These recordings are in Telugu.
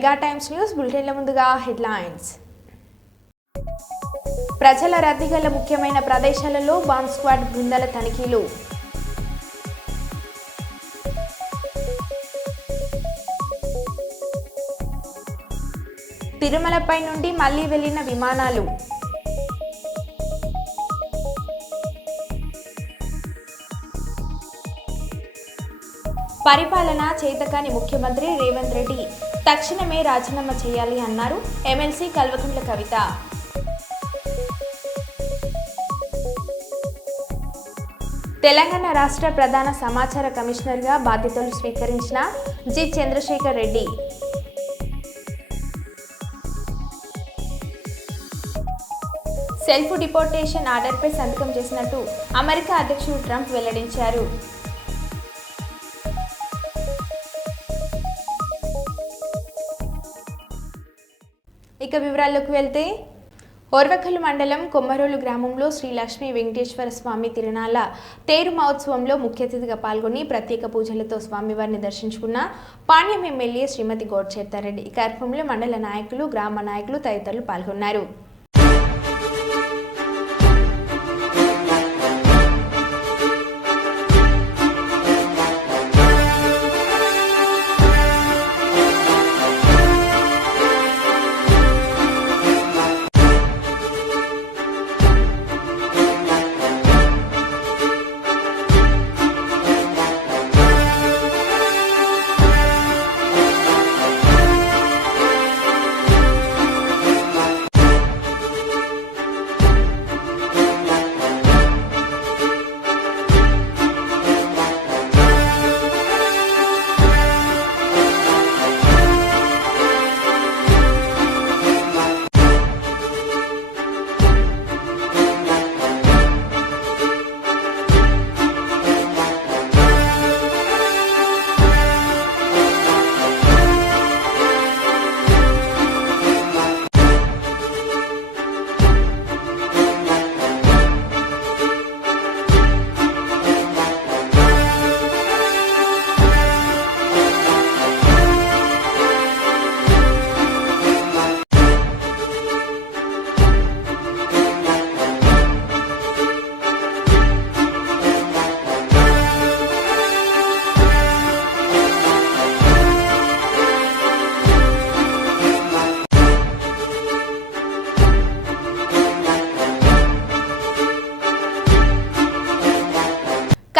మెగా టైమ్స్ న్యూస్ బులెటిన్ల ముందుగా హెడ్లైన్స్. ప్రజల రద్దీ గల ముఖ్యమైన ప్రదేశాలలో బాంబ్ స్క్వాడ్ బృందాల తనిఖీలు. తిరుమలపై నుండి మళ్లీ వెళ్లిన విమానాలు. పరిపాలన చేతకాని ముఖ్యమంత్రి రేవంత్ రెడ్డి తక్షణమే రాజీనామా చేయాలి అన్నారు ఎమ్మెల్సీ కల్వకుంట్ల కవిత. తెలంగాణ రాష్ట్ర ప్రధాన సమాచార కమిషనర్గా బాధ్యతలు స్వీకరించిన G Chandrasekhar Reddy. Self deportation ఆర్డర్పై సంతకం చేసినట్టు అమెరికా అధ్యక్షుడు ట్రంప్ వెల్లడించారు. ఇక వివరాల్లోకి వెళ్తే, ఓర్వకల్లు మండలం కొమ్మరోలు గ్రామంలో శ్రీ లక్ష్మీ వెంకటేశ్వర స్వామి తిరునాళ్ల తేరు మహోత్సవంలో ముఖ్య అతిథిగా పాల్గొని ప్రత్యేక పూజలతో స్వామివారిని దర్శించుకున్న పాణ్యం ఎమ్మెల్యే శ్రీమతి గోడ్చేతారెడ్డి. ఈ కార్యక్రమంలో మండల నాయకులు, గ్రామ నాయకులు తదితరులు పాల్గొన్నారు.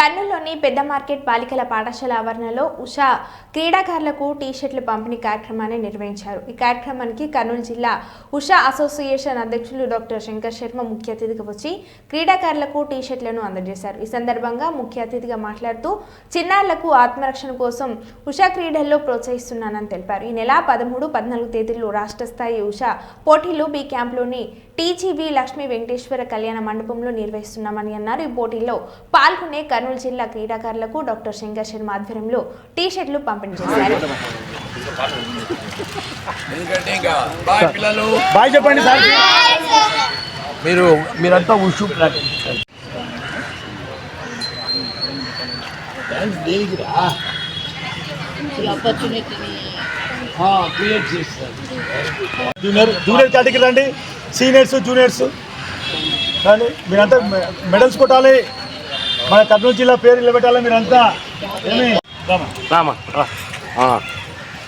కర్నూలులోని పెద్ద మార్కెట్ బాలికల పాఠశాల ఆవరణలో ఉషా క్రీడాకారులకు టీ-షర్ట్ల పంపిణీ కార్యక్రమాన్ని నిర్వహించారు. ఈ కార్యక్రమానికి కర్నూలు జిల్లా ఉషా అసోసియేషన్ అధ్యక్షులు డాక్టర్ శంకర్ శర్మ ముఖ్య అతిథిగా వచ్చి క్రీడాకారులకు టీ-షర్ట్లను అందజేశారు. ఈ సందర్భంగా ముఖ్య అతిథిగా మాట్లాడుతూ చిన్నారులకు ఆత్మరక్షణ కోసం ఉషా క్రీడల్లో ప్రోత్సహిస్తున్నానని తెలిపారు. ఈ నెల 13, 14 తేదీల్లో రాష్ట్ర స్థాయి ఉషా పోటీలు బి క్యాంప్లోని టీజీవీ లక్ష్మీ వెంకటేశ్వర కళ్యాణ మండపంలో నిర్వహిస్తున్నామని అన్నారు. ఈ పోటీల్లో పాల్గొనే కర్నూలు జిల్లా క్రీడాకారులకు డాక్టర్ శంకర్ శర్మ ఆధ్వర్యంలో టీ-షర్ట్లు పంపిణీ చేశారు. మీరంతా ఉషు ప్రాక్టీస్ జూనియర్ కేటగిరీ రండి, సీనియర్స్ జూనియర్స్ కానీ మీరంతా మెడల్స్ కొట్టాలి, మన కర్నూలు జిల్లా పేరు నిలబెట్టాలి. మీరంతా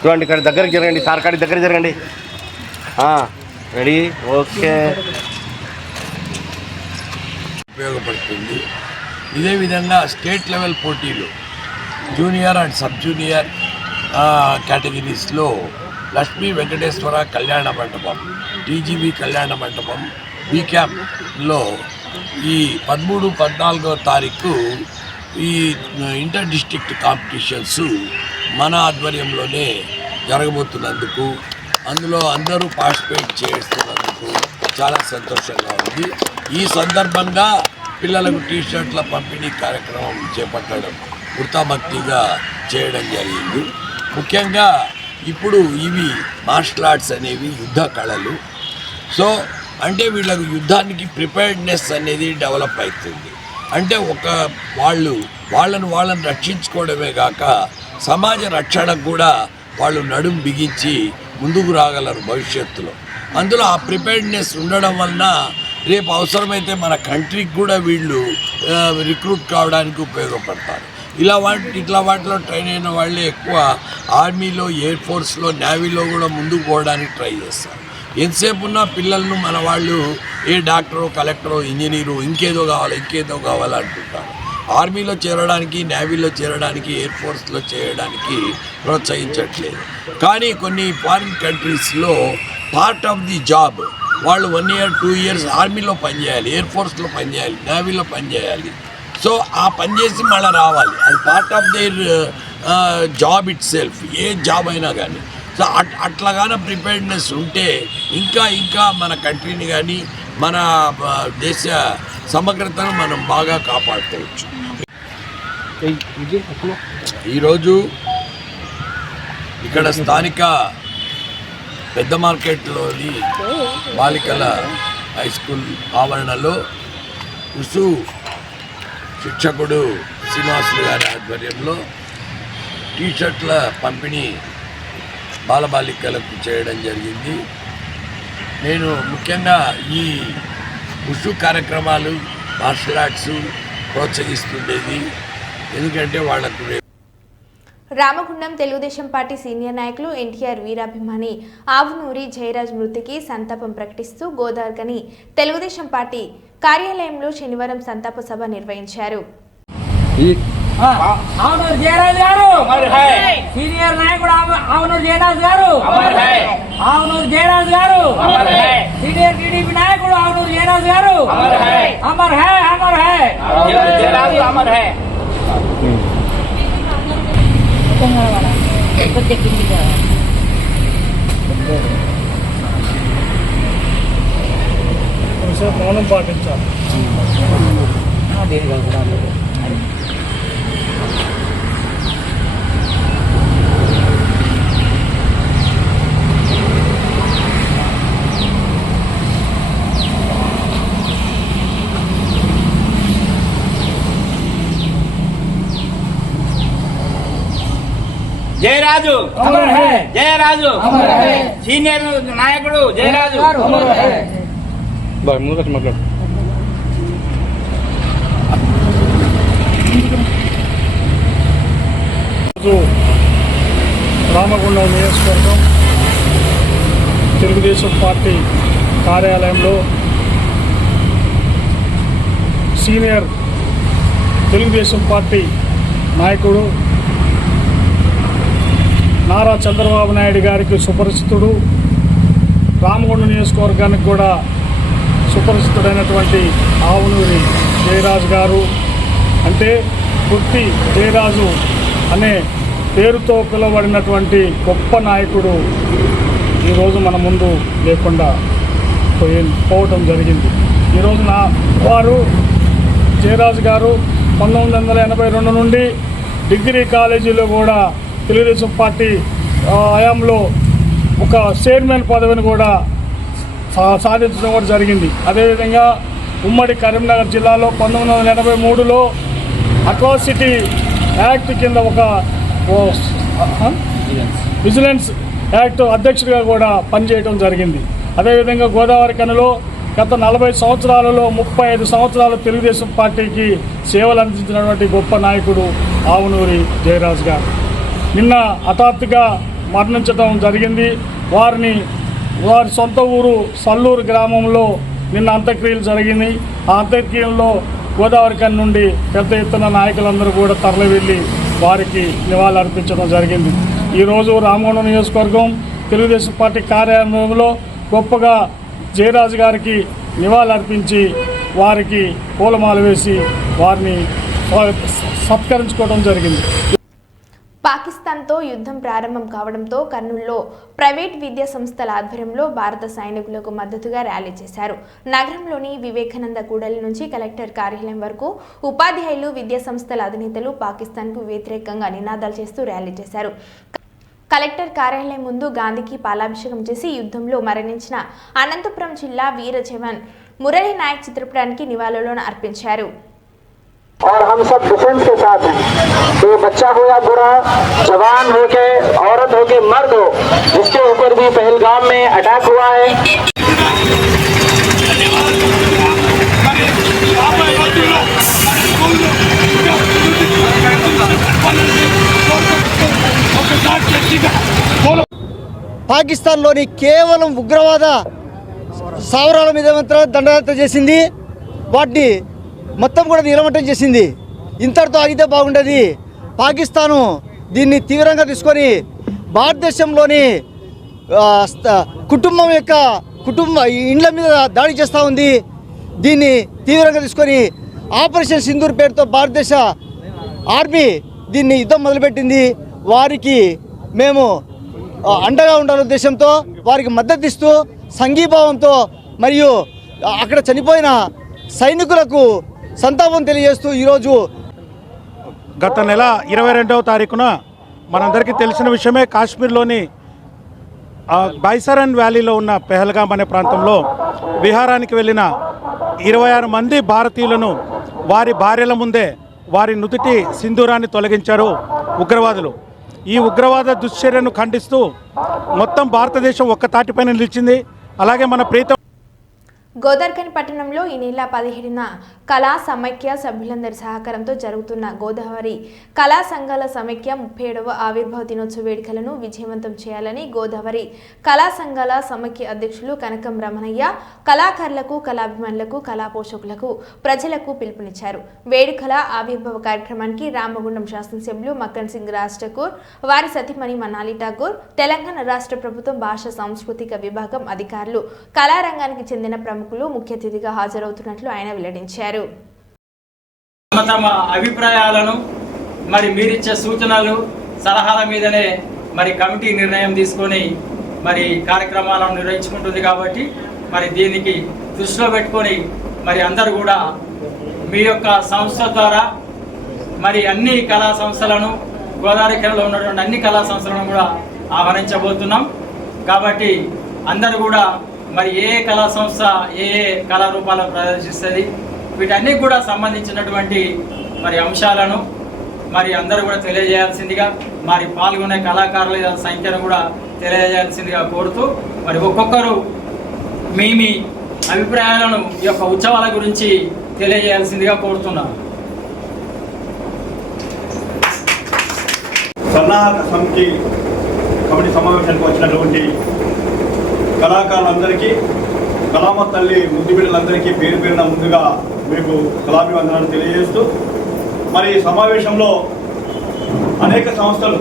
చూడండి, ఇక్కడ దగ్గరికి జరగండి, సార్ కాడి దగ్గర జరగండి. Ready, okay. ఉపయోగపడుతుంది. ఇదే విధంగా స్టేట్ లెవెల్ పోటీలు జూనియర్ అండ్ సబ్ జూనియర్ కేటగిరీస్లో లక్ష్మీ వెంకటేశ్వర కళ్యాణ మండపం, టీజీబీ కళ్యాణ మండపం, బీ క్యాంప్లో ఈ 13, 14వ తారీఖు ఈ ఇంటర్ డిస్ట్రిక్ట్ కాంపిటీషన్స్ మన ఆధ్వర్యంలోనే జరగబోతున్నందుకు, అందులో అందరూ పార్టిసిపేట్ చేస్తున్నందుకు చాలా సంతోషంగా ఉంది. ఈ సందర్భంగా పిల్లలకు టీ-షర్ట్ల పంపిణీ కార్యక్రమం చేపట్టడం వృత్తాభక్తిగా చేయడం జరిగింది. ముఖ్యంగా ఇప్పుడు ఇవి మార్షల్ ఆర్ట్స్ అనేవి యుద్ధ కళలు. సో అంటే వీళ్ళకు యుద్ధానికి ప్రిపేర్డ్నెస్ అనేది డెవలప్ అవుతుంది. అంటే వాళ్ళను రక్షించుకోవడమే కాక సమాజ రక్షణకు కూడా వాళ్ళు నడుం బిగించి ముందుకు రాగలరు భవిష్యత్తులో. అందులో ఆ ప్రిపేర్డ్నెస్ ఉండడం వలన రేపు అవసరమైతే మన కంట్రీకి కూడా వీళ్ళు రిక్రూట్ కావడానికి ఉపయోగపడతారు. ఇట్లా వాటిలో ట్రైన్ అయిన వాళ్ళే ఎక్కువ ఆర్మీలో, ఎయిర్ ఫోర్స్లో, నేవీలో కూడా ముందుకు పోవడానికి ట్రై చేస్తారు. ఎంతసేపు ఉన్న పిల్లలను మన వాళ్ళు ఏ డాక్టరో, కలెక్టరో, ఇంజనీరు ఇంకేదో కావాలి అంటుంటారు. ఆర్మీలో చేరడానికి, నేవీలో చేరడానికి, ఎయిర్ ఫోర్స్లో చేయడానికి ప్రోత్సహించట్లేదు. కానీ కొన్ని ఫారిన్ కంట్రీస్లో పార్ట్ ఆఫ్ ది జాబ్ వాళ్ళు 1 year 2 years ఆర్మీలో పనిచేయాలి, ఎయిర్ ఫోర్స్లో పనిచేయాలి, నేవీలో పనిచేయాలి. సో ఆ పని చేసి మళ్ళీ రావాలి. అది part of their job it self, A job అయినా కానీ. సో అట్లాగానే ప్రిపేర్డ్నెస్ ఉంటే ఇంకా మన కంట్రీని కానీ మన దేశ సమగ్రతను మనం బాగా కాపాడుకోవచ్చు. ఈరోజు ఇక్కడ స్థానిక పెద్ద మార్కెట్లోని బాలికల హై స్కూల్ ఆవరణలో ఉసు శిక్షకుడు శ్రీనివాసులు గారి ఆధ్వర్యంలో టీషర్ట్ల పంపిణీ బాలబాలికలకు చేయడం జరిగింది. నేను ముఖ్యంగా ఈ ఉషు కార్యక్రమాలు, మార్షల్ ఆర్ట్స్ ప్రోత్సహిస్తుండేది. ఎందుకంటే వాళ్లకు రామగుండం తెలుగుదేశం పార్టీ సీనియర్ నాయకులు ఎన్టీఆర్ వీరాభిమాని ఆవునూరి జయరాజ్ మృతికి సంతాపం ప్రకటిస్తూ గోదావరికని తెలుగుదేశం పార్టీ కార్యాలయంలో శనివారం సంతాప సభ నిర్వహించారు. ఆవునూరి జయరాజ్ గారు సీనియర్ నాయకుడు ఆవునూరి జయరాజ్ గారు, ఆవునూరి జయరాజ్ గారు సీనియర్ టీడీపీ నాయకుడు ఆవునూరి జయరాజ్ గారు Amar high, Amar high, Jayaraj Amar high. మౌనం పాటించాలి. జయరాజు జయరాజు సీనియర్ నాయకుడు జయరాజు మాట్లాడు. రామగుండం నియోజకవర్గం తెలుగుదేశం పార్టీ కార్యాలయంలో సీనియర్ తెలుగుదేశం పార్టీ నాయకుడు నారా చంద్రబాబు నాయుడు గారికి సుపరిచితుడు, రామగుండం నియోజకవర్గానికి కూడా సుపరిచితుడైనటువంటి ఆవునూరి జయరాజు గారు, అంటే పుట్టి జయరాజు అనే పేరుతో పిలువబడినటువంటి గొప్ప నాయకుడు ఈరోజు మన ముందు లేకుండా పోవటం జరిగింది. ఈరోజు వారు జయరాజు గారు 1982 నుండి డిగ్రీ కాలేజీలో కూడా తెలుగుదేశం పార్టీ హయాంలో ఒక చైర్మన్ పదవిని కూడా సాధించడం కూడా జరిగింది. అదేవిధంగా ఉమ్మడి కరీంనగర్ జిల్లాలో 1983లో అట్రాసిటీ యాక్ట్ కింద ఒక విజిలెన్స్ యాక్ట్ అధ్యక్షుడిగా కూడా పనిచేయడం జరిగింది. అదేవిధంగా గోదావరి కనిలో గత 40 సంవత్సరాలలో 35 సంవత్సరాలు తెలుగుదేశం పార్టీకి సేవలు అందించినటువంటి గొప్ప నాయకుడు ఆవునూరి జయరాజ్ గారు నిన్న హఠాత్తుగా మరణించడం జరిగింది. వారి సొంత ఊరు సల్లూరు గ్రామంలో నిన్న అంత్యక్రియలు జరిగింది. ఆ అంత్యక్రియల్లో గోదావరికని నుండి పెద్ద ఎత్తున నాయకులందరూ కూడా తరలి వెళ్ళి వారికి నివాళులర్పించడం జరిగింది. ఈరోజు రామగుండం నియోజకవర్గం తెలుగుదేశం పార్టీ కార్యాలయంలో గొప్పగా జయరాజు గారికి నివాళులర్పించి వారికి పూలమాల వేసి వారిని సత్కరించుకోవడం జరిగింది. పాకిస్తాన్తో యుద్ధం ప్రారంభం కావడంతో కర్నూలులో ప్రైవేట్ విద్యా సంస్థల ఆధ్వర్యంలో భారత సైనికులకు మద్దతుగా ర్యాలీ చేశారు. నగరంలోని వివేకానంద కూడలి నుంచి కలెక్టర్ కార్యాలయం వరకు ఉపాధ్యాయులు, విద్యా సంస్థల అధినేతలు పాకిస్తాన్కు వ్యతిరేకంగా నినాదాలు చేస్తూ ర్యాలీ చేశారు. కలెక్టర్ కార్యాలయం ముందు గాంధీకి పాలాభిషేకం చేసి యుద్ధంలో మరణించిన అనంతపురం జిల్లా వీర జవాన్ మురళీ నాయక్ చిత్రపటానికి నివాళులను అర్పించారు. और हम सब डिफेंस के साथ हैं। तो बच्चा हो या बुरा, जवान हो के औरत हो के मर्द हो, जिसके ऊपर भी पहलगाम में अटैक हुआ है, పాకిస్తాన్లోని కేవలం ఉగ్రవాద స్థావరాల మీద దండయాత్ర చేసింది, వాటిని మొత్తం కూడా నిలమట్టం చేసింది. ఇంతటితో ఆగితే బాగుండేది. పాకిస్తాను దీన్ని తీవ్రంగా తీసుకొని భారతదేశంలోని కుటుంబ ఇండ్ల మీద దాడి చేస్తూ ఉంది. దీన్ని తీవ్రంగా తీసుకొని ఆపరేషన్ సింధూర్ పేరుతో భారతదేశ ఆర్మీ దీన్ని యుద్ధం మొదలుపెట్టింది. వారికి మేము అండగా ఉండాలనే ఉద్దేశంతో వారికి మద్దతు ఇస్తూ సంఘీభావంతో మరియు అక్కడ చనిపోయిన సైనికులకు సంతాపం తెలియజేస్తూ ఈరోజు గత నెల 22వ తారీఖున మనందరికీ తెలిసిన విషయమే, కాశ్మీర్లోని బైసరన్ వ్యాలీలో ఉన్న పెహల్గాం అనే ప్రాంతంలో విహారానికి వెళ్ళిన 26 మంది భారతీయులను వారి భార్యల ముందే వారి నుదుటి సింధూరాన్ని తొలగించారు ఉగ్రవాదులు. ఈ ఉగ్రవాద దుశ్చర్యను ఖండిస్తూ మొత్తం భారతదేశం ఒక్క తాటిపైన నిలిచింది. అలాగే మన ప్రీతం గోదావరిఖని పట్టణంలో ఈ నెల 17న కళా సమైక్య సభ్యులందరి సహకారంతో జరుగుతున్న గోదావరి కళా సంఘాల సమైక్య 37వ ఆవిర్భావ దినోత్సవ వేడుకలను విజయవంతం చేయాలని గోదావరి కళా సంఘాల సమైక్య అధ్యక్షులు కనకం రమణయ్య కళాకారులకు, కళాభిమానులకు, కళా పోషకులకు, ప్రజలకు పిలుపునిచ్చారు. వేడుకల ఆవిర్భావ కార్యక్రమానికి రామగుండం శాసనసభ్యులు మక్కన్ సింగ్ రాజ్ ఠాకూర్, వారి సతీమణి మనాలి ఠాకూర్, తెలంగాణ రాష్ట్ర ప్రభుత్వం భాషా సాంస్కృతిక విభాగం అధికారులు, కళారంగానికి చెందిన ప్రముఖులు ముఖ్య అతిథిగా హాజరవుతున్నట్లు ఆయన వెల్లడించారు. తమ అభిప్రాయాలను మరి మీరిచ్చే సూచనలు సలహాల మీదనే మరి కమిటీ నిర్ణయం తీసుకొని మరి కార్యక్రమాలను నిర్వహించుకుంటుంది. కాబట్టి మరి దీనికి దృష్టిలో పెట్టుకొని మరి అందరూ కూడా మీ యొక్క సంస్థ ద్వారా మరి అన్ని కళా సంస్థలను, గోదావరిఖనిలో ఉన్నటువంటి అన్ని కళా సంస్థలను కూడా ఆహ్వానించబోతున్నాం. కాబట్టి అందరూ కూడా మరి ఏ కళా సంస్థ ఏ కళారూపాలను ప్రదర్శిస్తుంది, వీటన్నిటి కూడా సంబంధించినటువంటి మరి అంశాలను మరి అందరూ కూడా తెలియజేయాల్సిందిగా, మరి పాల్గొనే కళాకారుల సంఖ్యను కూడా తెలియజేయాల్సిందిగా కోరుతూ మరి ఒక్కొక్కరు మీ అభిప్రాయాలను ఈ యొక్క ఉత్సవాల గురించి తెలియజేయాల్సిందిగా కోరుతున్నాను. సన్నాహక సమితి కమిటీ సమావేశానికి వచ్చినటువంటి కళాకారులందరికీ, కళామ తల్లి ముద్దు బిడ్డలందరికీ పేరు పేరున ముందుగా మీకు కళాభివందనాలు తెలియజేస్తూ, మరి ఈ సమావేశంలో అనేక సంస్థలు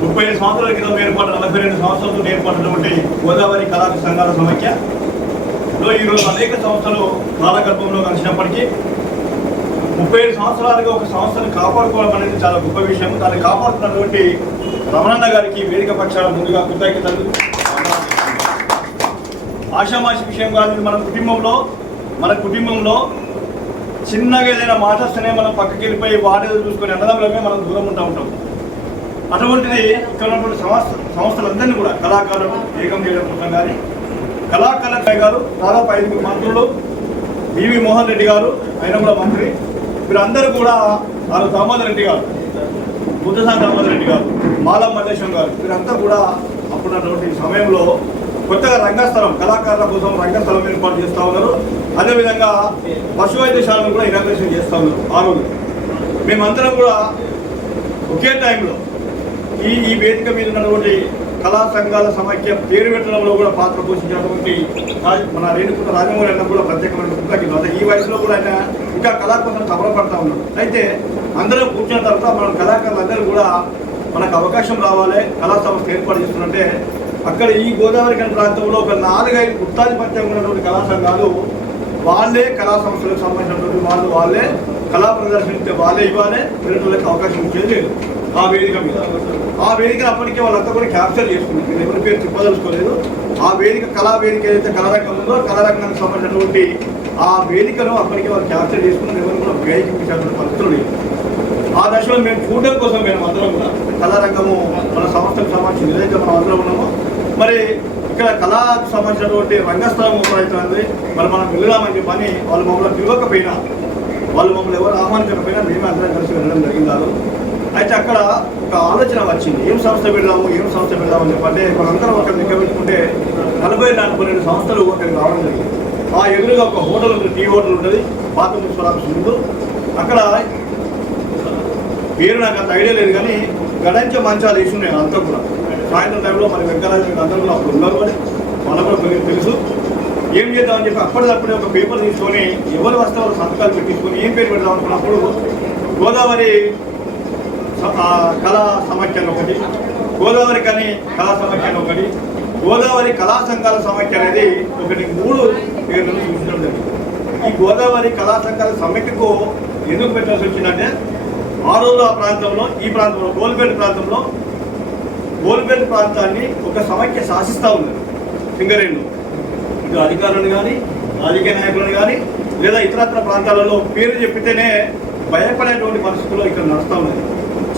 35 సంవత్సరాల క్రితం ఏర్పాటు 42 సంవత్సరాలతో ఏర్పడినటువంటి గోదావరి కళా సంఘాల సమైక్యలో ఈరోజు అనేక సంస్థలు కాలగర్భంలో కలిసినప్పటికీ 35 సంవత్సరాలుగా ఒక సంస్థను కాపాడుకోవడం అనేది చాలా గొప్ప విషయం. దాన్ని కాపాడుతున్నటువంటి రమణన్న గారికి వేదిక పక్షాల ముందుగా కృతజ్ఞతలు. ఆషామాషి విషయం కాదు. మన కుటుంబంలో చిన్నగా ఏదైనా మాట వస్తేనే మనం పక్కకి వెళ్ళిపోయి వాటేదో చూసుకొని అన్నదమ్ములమే మనం దూరం ఉంటాం. అటువంటిది ఇక్కడ ఉన్నటువంటి సంస్థలందరినీ కూడా కళాకారులు ఏకం చేయడం కోసం కానీ, కళాకారుల గారు దాదాపు 5 మంత్రులు, బివి మోహన్ రెడ్డి గారు ఆయన కూడా మంత్రి, వీరందరూ కూడా దామోదర్ రెడ్డి గారు, బుద్ధసాని దామోదర్ రెడ్డి గారు, మాలా మల్లేశ్వరం గారు, వీరంతా కూడా అప్పుడున్నటువంటి సమయంలో కొత్తగా రంగస్థలం, కళాకారుల కోసం రంగస్థలం ఏర్పాటు చేస్తూ ఉన్నారు. అదేవిధంగా పశు వైద్యశాలను కూడా ఇనాగ్రేషన్ చేస్తూ ఉన్నారు. ఆ రోజు మేమందరం కూడా ఒకే టైంలో ఈ వేదిక మీద ఉన్నటువంటి కళా సంఘాల సమైక్య పేరు పెట్టడంలో కూడా పాత్ర పోషించినటువంటి మన రేణుకుంట రాజమౌళి అన్న కూడా ప్రత్యేకమైన కృతజ్ఞతలు. అదే ఈ వయసులో కూడా ఆయన ఇంకా కళా కోసం కబరపడతా ఉన్నాడు. అయితే అందరం కూర్చున్న తర్వాత మనం కళాకారులందరూ కూడా మనకు అవకాశం రావాలి, కళా సంస్థ ఏర్పాటు చేస్తున్నట్టే అక్కడ ఈ గోదావరిఖని ప్రాంతంలో ఒక 4-5 గుత్తాధిపత్యంగా ఉన్నటువంటి కళా సంఘాలు వాళ్ళే కళా సంస్థలకు సంబంధించినటువంటి వాళ్ళే కళా ప్రదర్శన వాళ్ళే ఇవ్వాలి, వేరే వాళ్ళకి అవకాశం ఇచ్చేది లేదు. ఆ వేదిక మీద ఆ వేదికను అప్పటికే వాళ్ళంతా కూడా క్యాప్చర్ చేసుకున్నారు. నేను ఎవరి పేరు చెప్పదలుచుకోలేదు. ఆ వేదిక కళా వేదిక ఏదైతే కళారంగం ఉందో కళారంగానికి సంబంధించినటువంటి ఆ వేదికను అప్పటికే వాళ్ళు క్యాప్చర్ చేసుకున్నారు. ఎవరు కూడా ప్రయోగించాల్సిన పరిస్థితులు లేదు. ఆ దశలో మేము చూడడం కోసం మేము అందరం కూడా కళారంగము మన సంస్థకు సంబంధించిన ఏదైతే మనం అందరం ఉన్నామో, మరి ఇక్కడ కళకు సంబంధించినటువంటి రంగస్థలం ఎప్పుడైతుంది మరి మనం వెళ్ళామని చెప్పని వాళ్ళు మమ్మల్ని పిలవకపోయినా వాళ్ళు మమ్మల్ని ఎవరు ఆహ్వానించకపోయినా మేమే అందరం కలిసి వెళ్ళడం జరిగింది. అయితే అక్కడ ఒక ఆలోచన వచ్చింది, ఏం సంస్థ పెడదాము అని చెప్పంటే మనందరం ఒకరిని దగ్గర పెట్టుకుంటే 40-42 సంస్థలు ఒకరికి రావడం జరిగింది. ఆ ఎదురుగా ఒక హోటల్ ఉంటుంది, టీ హోటల్ ఉంటుంది, పాత మున్సిపల్ ఆఫీస్ ముందు. అక్కడ పేరు నాకు అంత ఐడియా లేదు కానీ గడంచే మంచాలు వేసి ఉన్నాయి అంతా కూడా. సాయంత్రం టైంలో మరి వెంకరాజు అందరూ కూడా అప్పుడు ఉన్నారు, అని మనకు కూడా కొంచెం తెలుసు. ఏం చేద్దామని చెప్పి అప్పటిదప్పుడే ఒక పేపర్ తీసుకొని ఎవరు వస్తే వాళ్ళు సంతకాలు పెట్టించుకొని ఏం పేరు పెడదాం అనుకున్నప్పుడు గోదావరి కళా సమాఖ్య ఒకటి, గోదావరి కళా సమాఖ్య ఒకటి, గోదావరి కళా సంఘాల సమాఖ్య అనేది ఒకటి, 3 పేర్లను చూపించడం జరిగింది. ఈ గోదావరి కళా సంఘాల సమాఖ్యకు ఎందుకు పెట్టాల్సి వచ్చిందంటే ఆ రోజు ఆ ప్రాంతంలో, ఈ ప్రాంతంలో గోల్బెల్ట్ ప్రాంతాన్ని ఒక సమాఖ్య శాసిస్తూ ఉన్నది. సింగరేణిలో ఇటు అధికారులను కానీ రాజకీయ నాయకులను కానీ లేదా ఇతరత్ర ప్రాంతాలలో పేరు చెప్పితేనే భయపడేటువంటి పరిస్థితుల్లో ఇక్కడ నడుస్తూ ఉన్నది.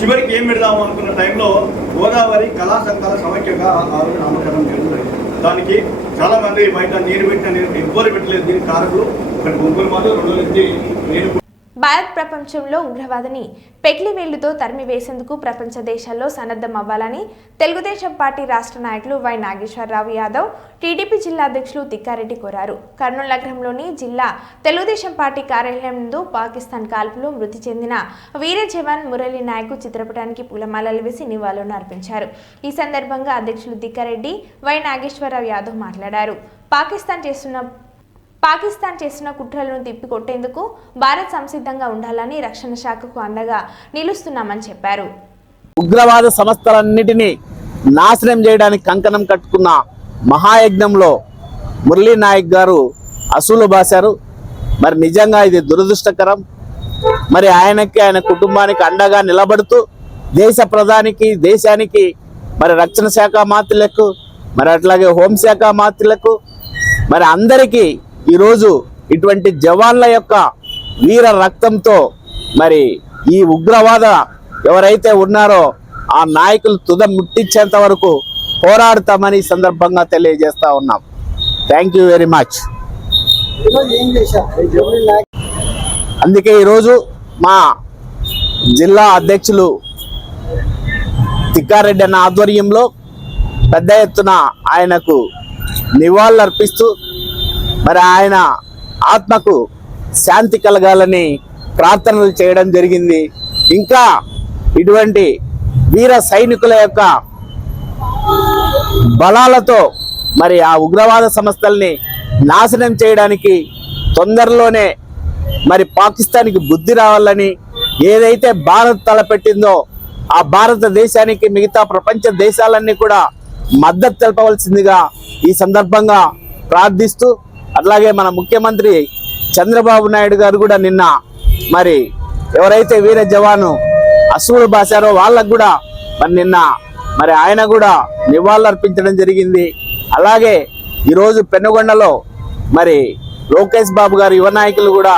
చివరికి ఏం పెడదాము అనుకున్న టైంలో గోదావరి కళా సంఘాల సమాఖ్యగా ఆ రోజు నామకరణం జరుగుతుంది. దానికి చాలామంది బయట నీరు పెట్టిన ఎవ్వరు పెట్టలేదు. దీనికి కారకులు ఒకటి గుంపులు మాత్రం, 2 నేను భారత్ ప్రపంచంలో ఉగ్రవాదిని పెట్లి వేళ్లతో తరిమి వేసేందుకు ప్రపంచ దేశాల్లో సన్నద్ధం అవ్వాలని తెలుగుదేశం పార్టీ రాష్ట్ర నాయకులు వై నాగేశ్వరరావు యాదవ్, టీడీపీ జిల్లా అధ్యక్షులు తిక్కారెడ్డి కోరారు. కర్నూలు నగరంలోని జిల్లా తెలుగుదేశం పార్టీ కార్యాలయం ముందు పాకిస్తాన్ కాల్పులో మృతి చెందిన వీర జవాన్ మురళీ నాయక్ చిత్రపటానికి పూలమాలలు వేసి నివాళులను అర్పించారు. ఈ సందర్భంగా అధ్యక్షులు తిక్కారెడ్డి, వై నాగేశ్వరరావు యాదవ్ మాట్లాడారు. పాకిస్తాన్ చేస్తున్న కుట్రలను తిప్పికొట్టేందుకు భారత్ సంసిద్ధంగా ఉండాలని, రక్షణ శాఖకు అండగా నిలుస్తున్నామని చెప్పారు. ఉగ్రవాద సంస్థలన్నిటినీ నాశనం చేయడానికి కంకణం కట్టుకున్న మహాయజ్ఞంలో మురళీ నాయక్ గారు అసూలు బాశారు. మరి నిజంగా ఇది దురదృష్టకరం. మరి ఆయనకి, ఆయన కుటుంబానికి అండగా నిలబడుతూ దేశ ప్రధానికి, దేశానికి, మరి రక్షణ శాఖ మంత్రులకు, మరి అట్లాగే హోంశాఖ మంత్రులకు, మరి అందరికీ ఈరోజు ఇటువంటి జవాన్ల యొక్క వీర రక్తంతో మరి ఈ ఉగ్రవాద ఎవరైతే ఉన్నారో ఆ నాయకులు తుద ముట్టించేంత వరకు పోరాడతామని సందర్భంగా తెలియజేస్తా ఉన్నాం. Thank you very much. అందుకే ఈరోజు మా జిల్లా అధ్యక్షులు తిక్కారెడ్డి అన్న ఆధ్వర్యంలో పెద్ద ఎత్తున ఆయనకు నివాళులు అర్పిస్తూ మరి ఆయన ఆత్మకు శాంతి కలగాలని ప్రార్థనలు చేయడం జరిగింది. ఇంకా ఇటువంటి వీర సైనికుల యొక్క బలాలతో మరి ఆ ఉగ్రవాద సంస్థల్ని నాశనం చేయడానికి తొందరలోనే మరి పాకిస్తాన్కి బుద్ధి రావాలని, ఏదైతే భారత్ తలపెట్టిందో ఆ భారతదేశానికి మిగతా ప్రపంచ దేశాలన్నీ కూడా మద్దతు తెలపవలసిందిగా ఈ సందర్భంగా ప్రార్థిస్తూ, అట్లాగే మన ముఖ్యమంత్రి చంద్రబాబు నాయుడు గారు కూడా నిన్న మరి ఎవరైతే వీర జవాను అసూలు బాశారో వాళ్ళకు కూడా మరి నిన్న మరి ఆయన కూడా నివాళులు అర్పించడం జరిగింది. అలాగే ఈరోజు పెనుగొండలో మరి లోకేష్ బాబు గారు యువ నాయకులు కూడా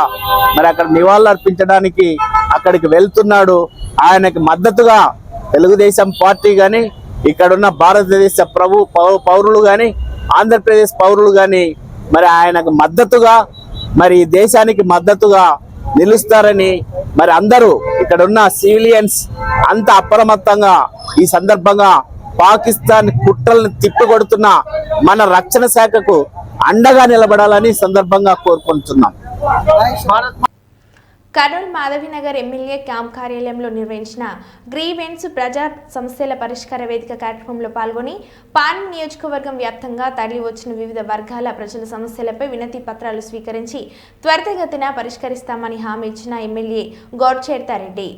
మరి అక్కడ నివాళులు అర్పించడానికి అక్కడికి వెళ్తున్నాడు. ఆయనకి మద్దతుగా తెలుగుదేశం పార్టీ కానీ, ఇక్కడున్న భారతదేశ పౌరులు కానీ, ఆంధ్రప్రదేశ్ పౌరులు కానీ మరి ఆయనకు మద్దతుగా, మరి దేశానికి మద్దతుగా నిలుస్తారని మరి అందరూ ఇక్కడ ఉన్న సివిలియన్స్ అంత అప్రమత్తంగా ఈ సందర్భంగా పాకిస్తాన్ కుట్రలను తిప్పికొడుతున్న మన రక్షణ శాఖకు అండగా నిలబడాలని సందర్భంగా కోరుకుంటున్నాం. కర్నూలు మాధవినగర్ ఎమ్మెల్యే క్యాంప్ కార్యాలయంలో నిర్వహించిన గ్రీవెన్స్ ప్రజా సమస్యల పరిష్కార వేదిక కార్యక్రమంలో పాల్గొని పాన్ నియోజకవర్గం వ్యాప్తంగా తరలి వచ్చిన వివిధ వర్గాల ప్రజల సమస్యలపై వినతి పత్రాలు స్వీకరించి త్వరితగతిన పరిష్కరిస్తామని హామీ ఇచ్చిన ఎమ్మెల్యే గౌడ్చేర్తారెడ్డి.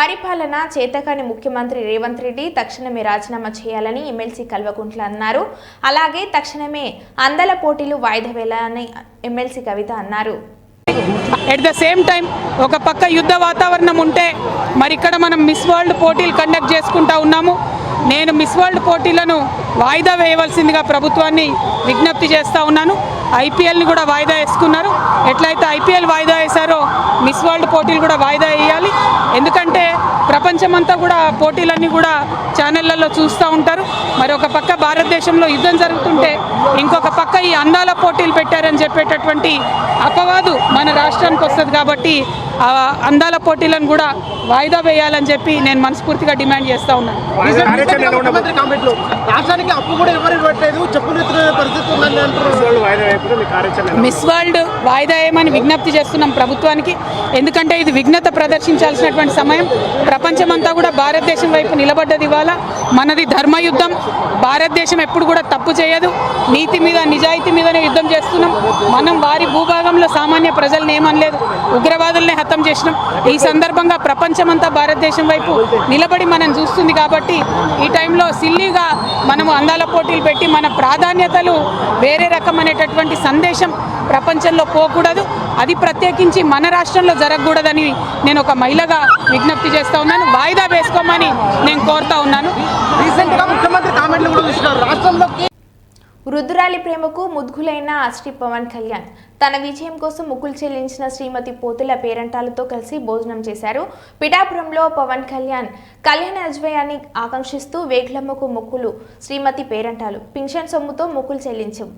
పరిపాలన చేతకాని ముఖ్యమంత్రి రేవంత్ రెడ్డి తక్షణమే రాజీనామా చేయాలని ఎమ్మెల్సీ కల్వకుంట్ల అన్నారు. అలాగే తక్షణమే అందాల పోటీలు వాయిదా వేయాలని ఎమ్మెల్సీ కవిత అన్నారు. ఎట్ ద సేమ్ టైం ఒక పక్క యుద్ధ వాతావరణం ఉంటే మరి ఇక్కడ మనం మిస్ వరల్డ్ పోటీలు కండక్ట్ చేసుకుంటా ఉన్నాము. నేను మిస్ వరల్డ్ పోటీలను వాయిదా వేయవలసిందిగా ప్రభుత్వాన్ని విజ్ఞప్తి చేస్తూ ఉన్నాను. ఐపీఎల్ని కూడా వాయిదా వేసుకున్నారు. ఎట్లయితే ఐపీఎల్ వాయిదా వేశారో మిస్ వరల్డ్ పోటీలు కూడా వాయిదా వేయాలి. ఎందుకంటే ప్రపంచమంతా కూడా పోటీలన్నీ కూడా ఛానళ్లలో చూస్తూ ఉంటారు. మరి ఒక పక్క భారతదేశంలో యుద్ధం జరుగుతుంటే ఇంకొక పక్క ఈ అందాల పోటీలు పెట్టారని చెప్పేటటువంటి అపవాదు మన రాష్ట్రానికి వస్తుంది. కాబట్టి ఆ అందాల పోటీలను కూడా వాయిదా వేయాలని చెప్పి నేను మనస్ఫూర్తిగా డిమాండ్ చేస్తూ ఉన్నాను. మిస్ వరల్డ్ వాయిదా వేయమని విజ్ఞప్తి చేస్తున్నాం ప్రభుత్వానికి. ఎందుకంటే ఇది విఘ్నత ప్రదర్శించాల్సినటువంటి సమయం. ప్రపంచమంతా కూడా భారతదేశం వైపు నిలబడ్డది. ఇవాళ మనది ధర్మయుద్ధం. భారతదేశం ఎప్పుడు కూడా తప్పు చేయదు. నీతి మీద నిజాయితీ మీదనే యుద్ధం చేస్తున్నాం. మనం వారి భూభాగంలో సామాన్య ప్రజల్ని ఏమనలేదు, ఉగ్రవాదుల్ని హతం చేసినాం. ఈ సందర్భంగా ప్రపంచమంతా భారతదేశం వైపు నిలబడి మనం చూస్తుంది. కాబట్టి ఈ టైంలో సిల్లీగా మనము అందాల పోటీలు పెట్టి మన ప్రాధాన్యతలు వేరే రకమైనటువంటి సందేశం ప్రపంచంలో పోకూడదు. అది ప్రత్యేకించి మన రాష్ట్రంలో జరగకూడదని నేను ఒక మహిళగా విజ్ఞప్తి చేస్తూ ఉన్నాను. వాయిదా వేసుకోమని నేను కోరుతా ఉన్నాను. రీసెంట్గా ముఖ్యమంత్రి కామెంట్లు కూడా చూసినారు రాష్ట్రంలో. వృద్ధురాలి ప్రేమకు ముద్దులైన శ్రీ పవన్ కళ్యాణ్ తన విజయం కోసం ముక్కులు చెల్లించిన శ్రీమతి పోతుల పేరంటాలతో కలిసి భోజనం చేశారు. పిఠాపురంలో పవన్ కళ్యాణ్ కళ్యాణాజ్వయాన్ని ఆకాంక్షిస్తూ వేగులమ్మకు మొక్కులు శ్రీమతి పేరంటాలు పింఛన్ సొమ్ముతో మొక్కులు చెల్లించారు.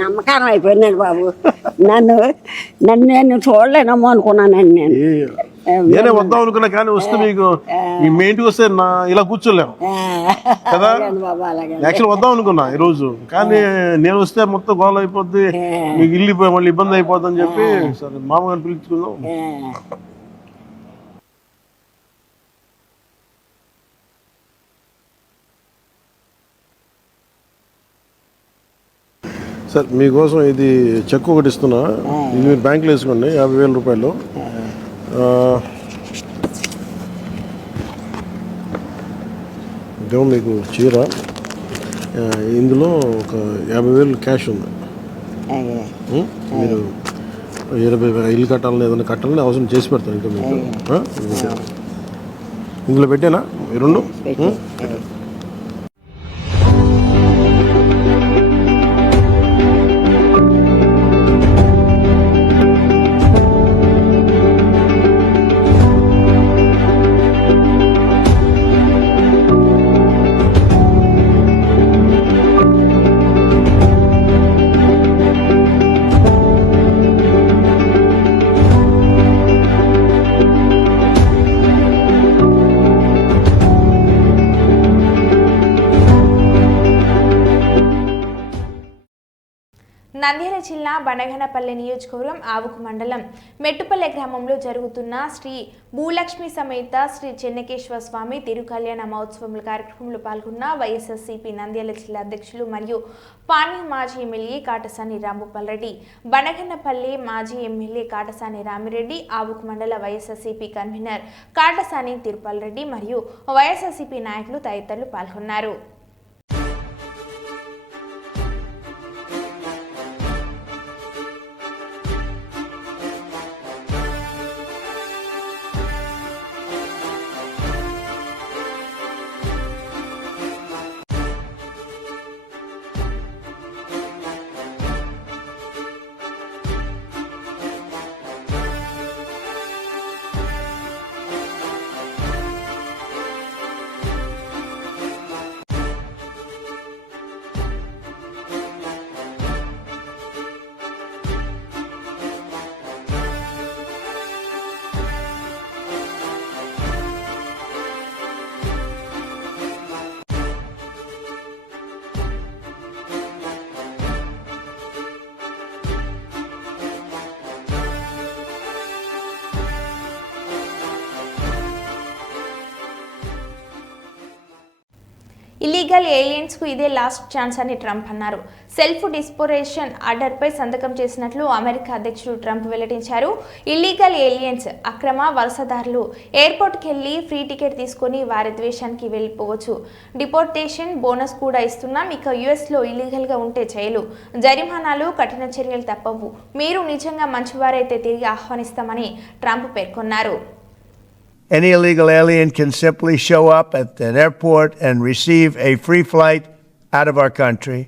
నమ్మకం అయిపోయినాడు బాబు. నన్ను నేను చూడలేనమ్మో అనుకున్నానండి. నేనే వద్దాం అనుకున్నా కానీ వస్తే మీకు మీ ఇంటికి వస్తే ఇలా కూర్చోలేము కదా. యాక్చువల్ వద్దాం అనుకున్నా ఈరోజు, కానీ నేను వస్తే మొత్తం గోల అయిపోద్ది, మీకు ఇల్లు మళ్ళీ ఇబ్బంది అయిపోద్ది అని చెప్పి సరే మామగారిని పిలుచుకుందాం. సార్ మీకోసం ఇది చెక్ ఒకటి ఇస్తున్నా, ఇది మీరు బ్యాంకులో వేసుకోండి 50,000 రూపాయలు. ఇదేమో మీకు చీర, ఇందులో ఒక 50,000 క్యాష్ ఉంది. మీరు 20,000 ఇల్లు కట్టాలని ఏదైనా కట్టాలని అవసరం చేసి పెడతాను. ఇంకా మీకు ఇందులో పెట్టానా ఈ రెండు? నంద్యాల జిల్లా బనగనపల్లె నియోజకవర్గం ఆవుకు మండలం మెట్టుపల్లె గ్రామంలో జరుగుతున్న శ్రీ భూలక్ష్మి సమేత శ్రీ చెన్నకేశ్వర స్వామి తిరుకల్యాణ మహోత్సవముల కార్యక్రమంలో పాల్గొన్న వైఎస్ఆర్సీపీ నంద్యాల జిల్లా అధ్యక్షులు మరియు పాణ్యం మాజీ ఎమ్మెల్యే కాటసాని రాంభూపాల్ రెడ్డి, బనగనపల్లె మాజీ ఎమ్మెల్యే కాటసాని రామిరెడ్డి, ఆవుకు మండల వైఎస్ఆర్సీపీ కన్వీనర్ కాటసాని తిరుపాల్ రెడ్డి మరియు వైఎస్ఆర్సీపీ నాయకులు తదితరులు పాల్గొన్నారు. ఇల్లీగల్ ఏలియన్స్కు ఇదే లాస్ట్ ఛాన్స్ అని ట్రంప్ అన్నారు. సెల్ఫ్ డిస్పోరేషన్ ఆర్డర్పై సంతకం చేసినట్లు అమెరికా అధ్యక్షుడు ట్రంప్ వెల్లడించారు. ఇల్లీగల్ ఏలియన్స్ అక్రమ వలసదారులు ఎయిర్పోర్ట్కి వెళ్లి ఫ్రీ టికెట్ తీసుకొని వారి ద్వేషానికి వెళ్ళిపోవచ్చు. డిపోర్టేషన్ బోనస్ కూడా ఇస్తున్నాం. ఇక యుఎస్లో ఇల్లీగల్గా ఉంటే జైలు, జరిమానాలు, కఠిన చర్యలు తప్పవు. మీరు నిజంగా మంచివారైతే తిరిగి ఆహ్వానిస్తామని ట్రంప్ పేర్కొన్నారు. Any illegal alien can simply show up at an airport and receive a free flight out of our country.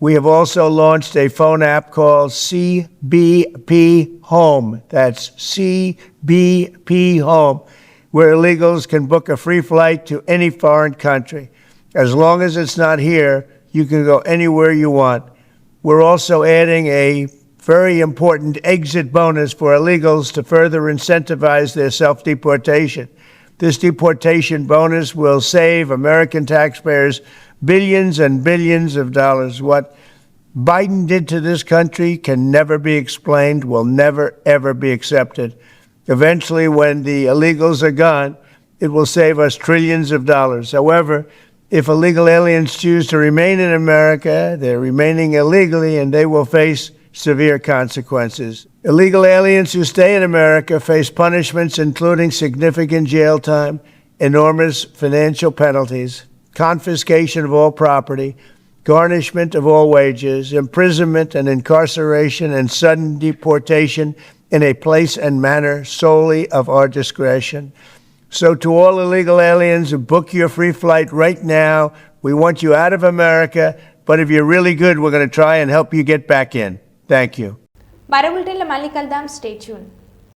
We have also launched a phone app called CBP Home. That's CBP Home, where illegals can book a free flight to any foreign country. As long as it's not here, you can go anywhere you want. We're also adding a very important exit bonus for illegals to further incentivize their self-deportation. This deportation bonus will save American taxpayers billions and billions of dollars. What Biden did to this country can never be explained, will never, ever be accepted. Eventually, when the illegals are gone, it will save us trillions of dollars. However, if illegal aliens choose to remain in America, they're remaining illegally and they will face severe consequences. Illegal aliens who stay in America face punishments including significant jail time, enormous financial penalties, confiscation of all property, garnishment of all wages, imprisonment and incarceration, and sudden deportation in a place and manner solely of our discretion. So to all illegal aliens who book your free flight right now, we want you out of America, but if you're really good, we're going to try and help you get back in. Thank you. మరో బులెటిన్లో మళ్ళీ కలుద్దాం. Stay tune.